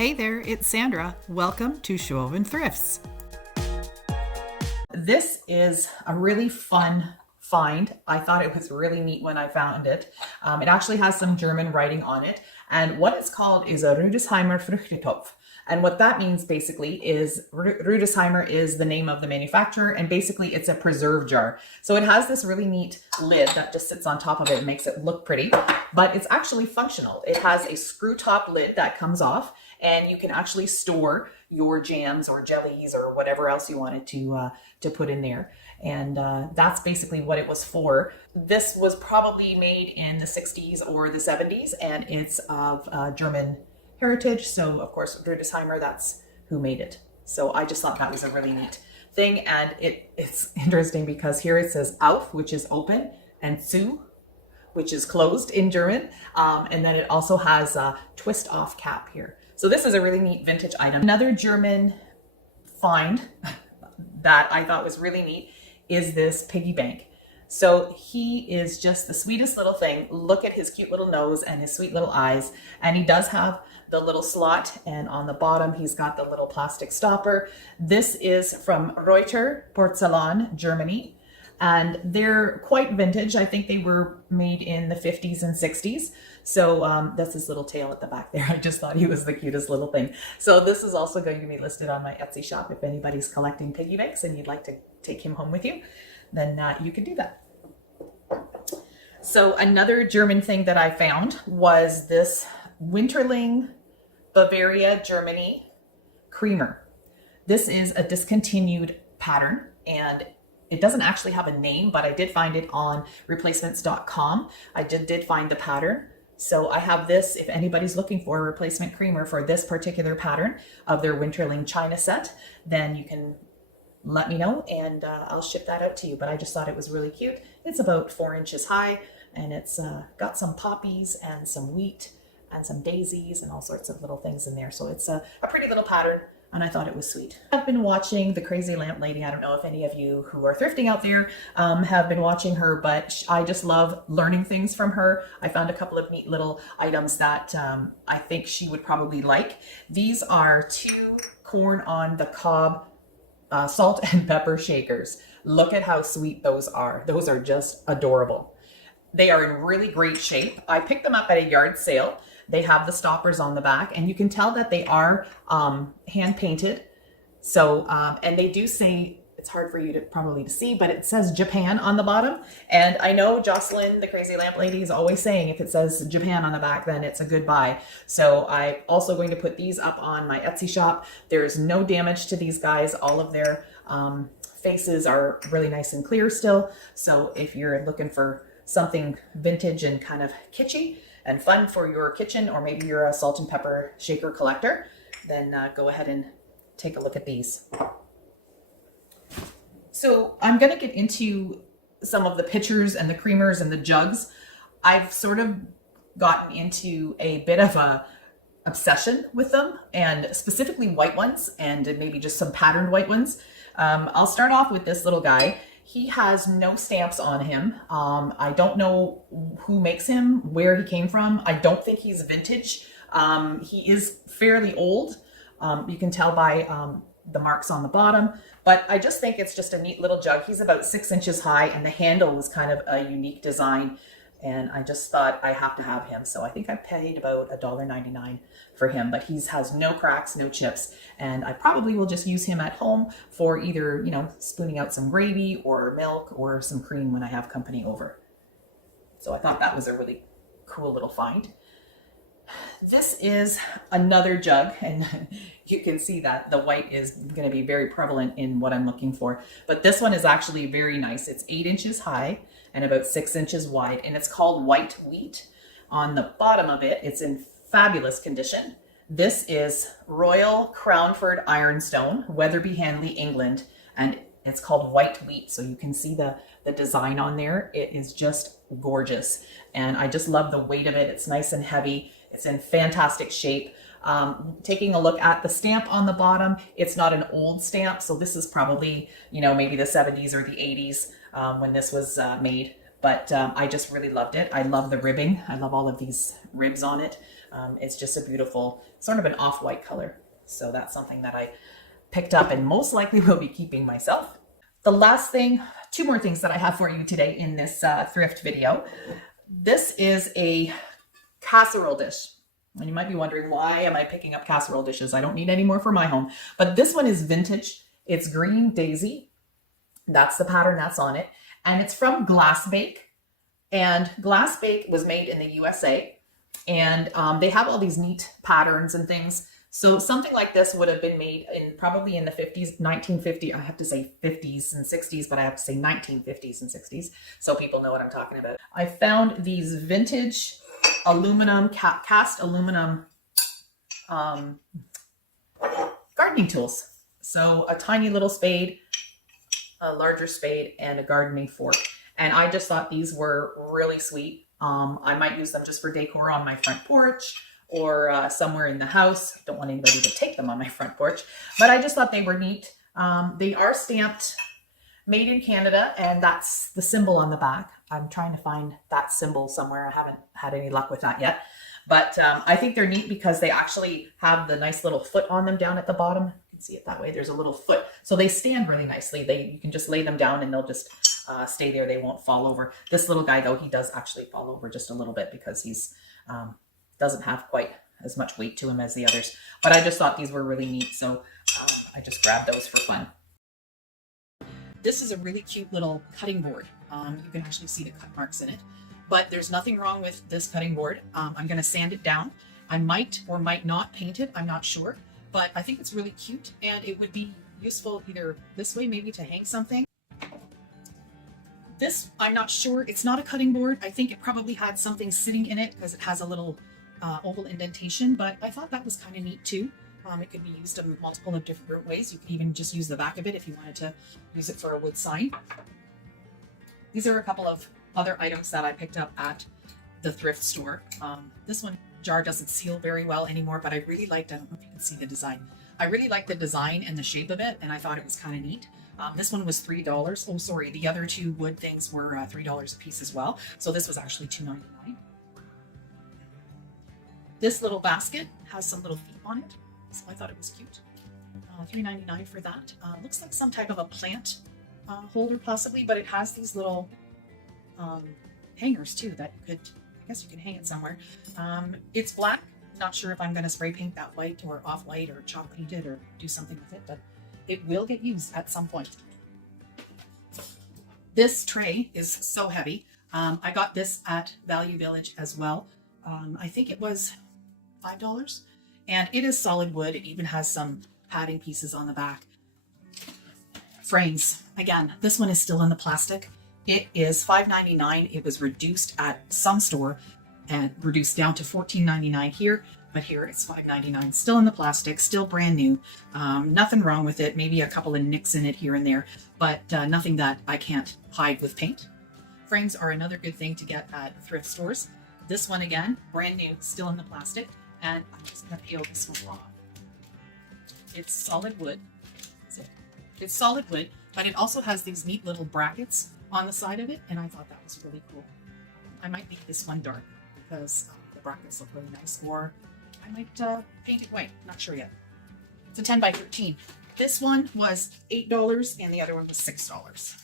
Hey there, it's Sandra. Welcome to Schwowin Thrifts. This is a really fun find. I thought it was really neat when I found it. It actually has some German writing on it. And what it's called is a Rüdesheimer Früchtetopf. And what that means basically is Rüdesheimer is the name of the manufacturer, and basically it's a preserve jar. So it has this really neat lid that just sits on top of it and makes it look pretty, but it's actually functional. It has a screw top lid that comes off, and you can actually store your jams or jellies or whatever else you wanted to put in there. And that's basically what it was for. This was probably made in the 60s or the 70s, and it's of German heritage. So of course, Rüdesheimer, that's who made it. So I just thought that was a really neat thing. And it's interesting because here it says auf, which is open, and zu, which is closed in German. And then it also has a twist off cap here. So this is a really neat vintage item. Another German find that I thought was really neat is this piggy bank. So he is just the sweetest little thing. Look at his cute little nose and his sweet little eyes. And he does have the little slot, and on the bottom he's got the little plastic stopper. This is from Reuter Porzellan, Germany, and they're quite vintage. I think they were made in the 50s and 60s. So that's his little tail at the back there. I just thought he was the cutest little thing. So this is also going to be listed on my Etsy shop. If anybody's collecting piggy banks and you'd like to take him home with you, then you can do that. So another German thing that I found was this Winterling Bavaria, Germany creamer. This is a discontinued pattern, and it doesn't actually have a name, but I did find it on replacements.com. I did find the pattern. So I have this, if anybody's looking for a replacement creamer for this particular pattern of their Winterling China set, then you can let me know and I'll ship that out to you. But I just thought it was really cute. It's about 4 inches high, and it's got some poppies and some wheat and some daisies and all sorts of little things in there. So it's a pretty little pattern, and I thought it was sweet. I've been watching the Crazy Lamp Lady. I don't know if any of you who are thrifting out there have been watching her, but I just love learning things from her. I found a couple of neat little items that I think she would probably like. These are 2 corn on the cob salt and pepper shakers. Look at how sweet those are. Those are just adorable. They are in really great shape. I picked them up at a yard sale. They have the stoppers on the back, and you can tell that they are hand painted. So, and they do say, it's hard for you to probably to see, but it says Japan on the bottom. And I know Jocelyn, the Crazy Lamp Lady, is always saying if it says Japan on the back, then it's a good buy. So I'm also going to put these up on my Etsy shop. There's no damage to these guys. All of their faces are really nice and clear still. So if you're looking for something vintage and kind of kitschy and fun for your kitchen, or maybe you're a salt and pepper shaker collector, then go ahead and take a look at these. So I'm going to get into some of the pitchers and the creamers and the jugs. I've sort of gotten into a bit of a obsession with them, and specifically white ones, and maybe just some patterned white ones. I'll start off with this little guy. He has no stamps on him. I don't know who makes him, where he came from. I don't think he's vintage. He is fairly old. You can tell by the marks on the bottom, but I just think it's just a neat little jug. He's about 6 inches high, and the handle was kind of a unique design, and I just thought I have to have him. So I think I paid about $1.99 for him, but he has no cracks, no chips, and I probably will just use him at home for either, you know, spooning out some gravy or milk or some cream when I have company over. So I thought that was a really cool little find. This is another jug, and you can see that the white is going to be very prevalent in what I'm looking for. But this one is actually very nice. It's 8 inches high and about 6 inches wide, and it's called White Wheat. On the bottom of it, it's in fabulous condition. This is Royal Crownford Ironstone, Weatherby Hanley, England, and it's called White Wheat. So you can see the design on there. It is just gorgeous, and I just love the weight of it. It's nice and heavy. It's in fantastic shape. Taking a look at the stamp on the bottom, it's not an old stamp. So this is probably, you know, maybe the 70s or the 80s when this was made. but I just really loved it. I love the ribbing. I love all of these ribs on it. It's just a beautiful, sort of an off-white color. So that's something that I picked up and most likely will be keeping myself. The last thing, two more things that I have for you today in this thrift video. This is a casserole dish. And you might be wondering, why am I picking up casserole dishes? I don't need any more for my home. But this one is vintage. It's green daisy. That's the pattern that's on it. And it's from Glass Bake. And Glass Bake was made in the USA. And they have all these neat patterns and things. So something like this would have been made in probably in the 50s, 1950. I have to say 50s and 60s, but I have to say 1950s and 60s. So people know what I'm talking about. I found these vintage aluminum, cast aluminum gardening tools. So a tiny little spade, a larger spade, and a gardening fork. And I just thought these were really sweet. I might use them just for decor on my front porch or somewhere in the house. Don't want anybody to take them on my front porch, but I just thought they were neat. They are stamped made in Canada, and that's the symbol on the back. I'm trying to find that symbol somewhere. I haven't had any luck with that yet, but I think they're neat because they actually have the nice little foot on them down at the bottom. You can see it that way. There's a little foot. So they stand really nicely. You can just lay them down and they'll just stay there. They won't fall over. This little guy though, he does actually fall over just a little bit because he's doesn't have quite as much weight to him as the others. But I just thought these were really neat. So I just grabbed those for fun. This is a really cute little cutting board. You can actually see the cut marks in it, but there's nothing wrong with this cutting board. I'm going to sand it down. I might or might not paint it. I'm not sure, but I think it's really cute and it would be useful either this way, maybe to hang something. This, I'm not sure. It's not a cutting board. I think it probably had something sitting in it because it has a little oval indentation, but I thought that was kind of neat too. It could be used in multiple of different ways. You could even just use the back of it if you wanted to use it for a wood sign. These are a couple of other items that I picked up at the thrift store. This one jar doesn't seal very well anymore, but I really liked, I don't know if you can see the design. I really liked the design and the shape of it, and I thought it was kind of neat. This one was $3. Oh, sorry. The other two wood things were $3 a piece as well. So this was actually $2.99. This little basket has some little feet on it. So I thought it was cute. $3.99 for that. Looks like some type of a plant holder possibly, but it has these little hangers too that you could, I guess you can hang it somewhere. It's black. Not sure if I'm going to spray paint that white or off white or chalk paint it or do something with it, but it will get used at some point. This tray is so heavy. I got this at Value Village as well. I think it was $5. And it is solid wood. It even has some padding pieces on the back. Frames. Again, this one is still in the plastic. It is $5.99. It was reduced at some store and reduced down to $14.99 here. But here it's $5.99. Still in the plastic, still brand new. Nothing wrong with it. Maybe a couple of nicks in it here and there, but nothing that I can't hide with paint. Frames are another good thing to get at thrift stores. This one again, brand new, still in the plastic. And I'm just going to peel this one off. It's solid wood. It's solid wood, but it also has these neat little brackets on the side of it, and I thought that was really cool. I might make this one dark because the brackets look really nice, or I might paint it white. Not sure yet. It's a 10 by 13. This one was $8 and the other one was $6.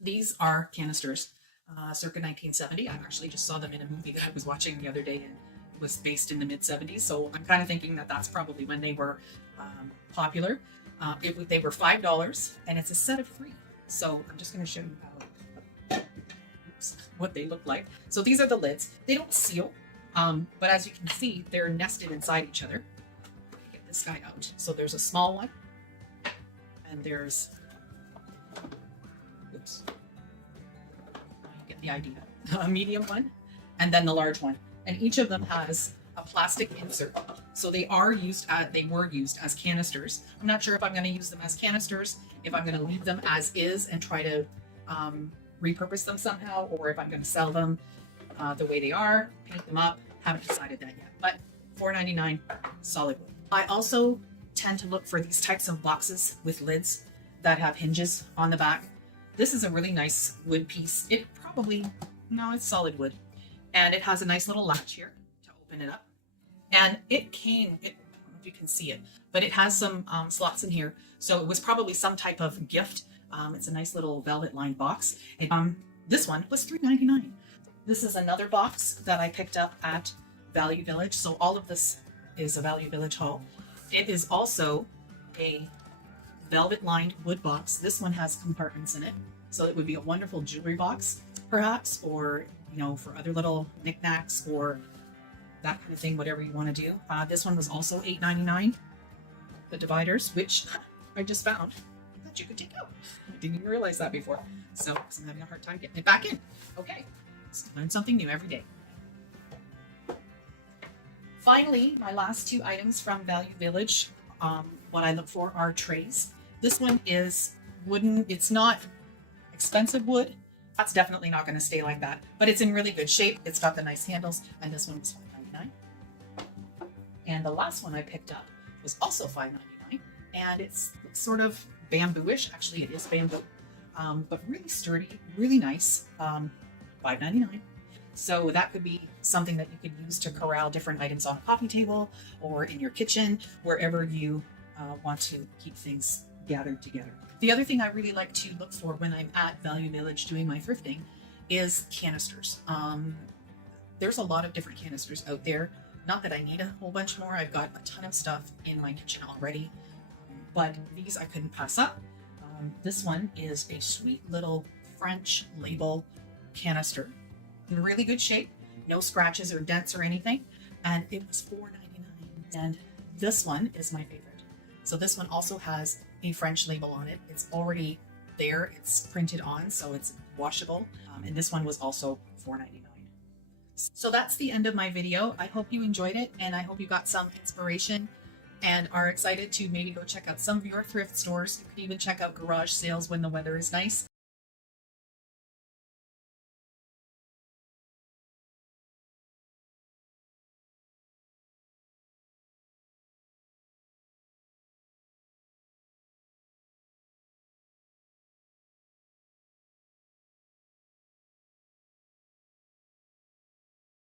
These are canisters, circa 1970. I actually just saw them in a movie that I was watching the other day, and was based in the mid-70s, so I'm kind of thinking that that's probably when they were popular. They were $5, and it's a set of 3. So I'm just going to show you what they look like. So these are the lids. They don't seal, but as you can see, they're nested inside each other. Let me get this guy out. So there's a small one, and there's, oops, you get the idea, a medium one, and then the large one. And each of them has a plastic insert. So they were used as canisters. I'm not sure if I'm going to use them as canisters, if I'm going to leave them as is and try to repurpose them somehow, or if I'm going to sell them the way they are, paint them up. Haven't decided that yet, but $4.99, solid wood. I also tend to look for these types of boxes with lids that have hinges on the back. This is a really nice wood piece. It probably, no, it's solid wood. And it has a nice little latch here to open it up. And it came, I don't know if you can see it, but it has some slots in here. So it was probably some type of gift. It's a nice little velvet lined box. And, this one was $3.99. This is another box that I picked up at Value Village. So all of this is a Value Village haul. It is also a velvet lined wood box. This one has compartments in it. So it would be a wonderful jewelry box, perhaps, or, you know, for other little knickknacks or that kind of thing, whatever you want to do. This one was also $8.99. The dividers, which I just found that you could take out. I didn't even realize that before. So I'm having a hard time getting it back in. Okay, let's learn something new every day. Finally, my last two items from Value Village, what I look for are trays. This one is wooden. It's not expensive wood. That's definitely not going to stay like that, but it's in really good shape. It's got the nice handles, and this one was $5.99. And the last one I picked up was also $5.99, and it's sort of bamboo-ish. Actually, it is bamboo, but really sturdy, really nice. $5.99. So that could be something that you could use to corral different items on a coffee table or in your kitchen, wherever you want to keep things gathered together. The other thing I really like to look for when I'm at Value Village doing my thrifting is canisters. There's a lot of different canisters out there. Not that I need a whole bunch more. I've got a ton of stuff in my kitchen already, but these I couldn't pass up. This one is a sweet little French label canister in really good shape, no scratches or dents or anything, and it was $4.99. And this one is my favorite. So this one also has a French label on it. It's already there, it's printed on, so it's washable. And this one was also $4.99. So that's the end of my video. I hope you enjoyed it, and I hope you got some inspiration and are excited to maybe go check out some of your thrift stores. You can even check out garage sales when the weather is nice.